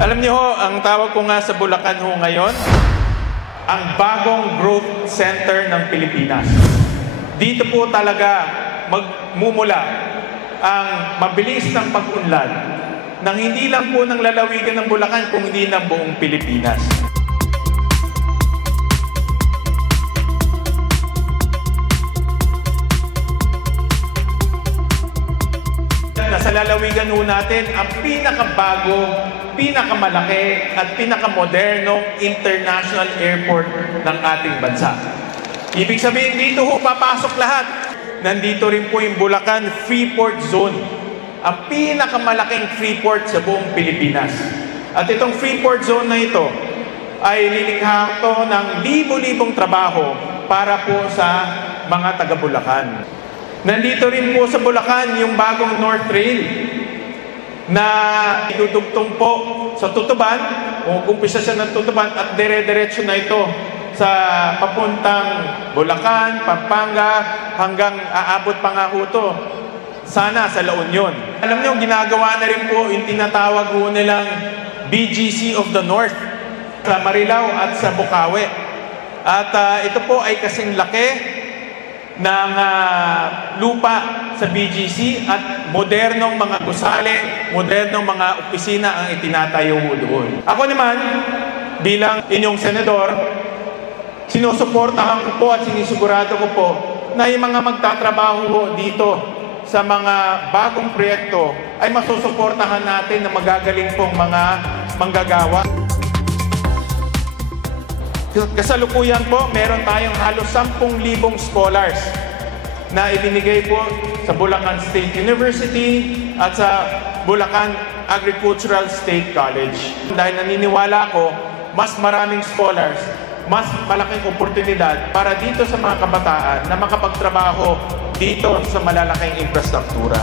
Alam niyo ho, ang tawag ko nga sa Bulacan ho ngayon, ang bagong growth center ng Pilipinas. Dito po talaga magmumula ang mabilis ng pag-unlad ng hindi lang po ng lalawigan ng Bulacan, kundi ng buong Pilipinas. Sa lalawigan ho natin, ang pinakabago, pinakamalaki at pinakamodernong international airport ng ating bansa. Ibig sabihin, dito ho papasok lahat. Nandito rin po yung Bulacan Freeport Zone, ang pinakamalaking freeport sa buong Pilipinas. At itong Freeport Zone na ito ay lilikha ito ng libo-libong trabaho para po sa mga taga-Bulacan. Nandito rin po sa Bulacan yung bagong North Rail na idudugtong po sa Tutuban, o umpisa siya ng Tutuban at dire-diretso na ito sa papuntang Bulacan, Pampanga, hanggang aabot pa nga po ito sana sa La Union. Alam niyo, ginagawa na rin po yung tinatawag po nilang BGC of the North sa Marilao at sa Bukawi. At ito po ay kasing laki ng lupa sa BGC at modernong mga gusali, modernong mga opisina ang itinatayo doon. Ako naman, bilang inyong senador, sinusuportahan ko po at sinisigurado ko po na yung mga magtatrabaho dito sa mga bagong proyekto ay masusuportahan natin na magagaling pong mga manggagawa. Kasalukuyan po, meron tayong halos 10,000 scholars na ibinigay po sa Bulacan State University at sa Bulacan Agricultural State College. Dahil naniniwala ko, mas maraming scholars, mas malaking oportunidad para dito sa mga kabataan na makapagtrabaho dito sa malalaking infrastruktura.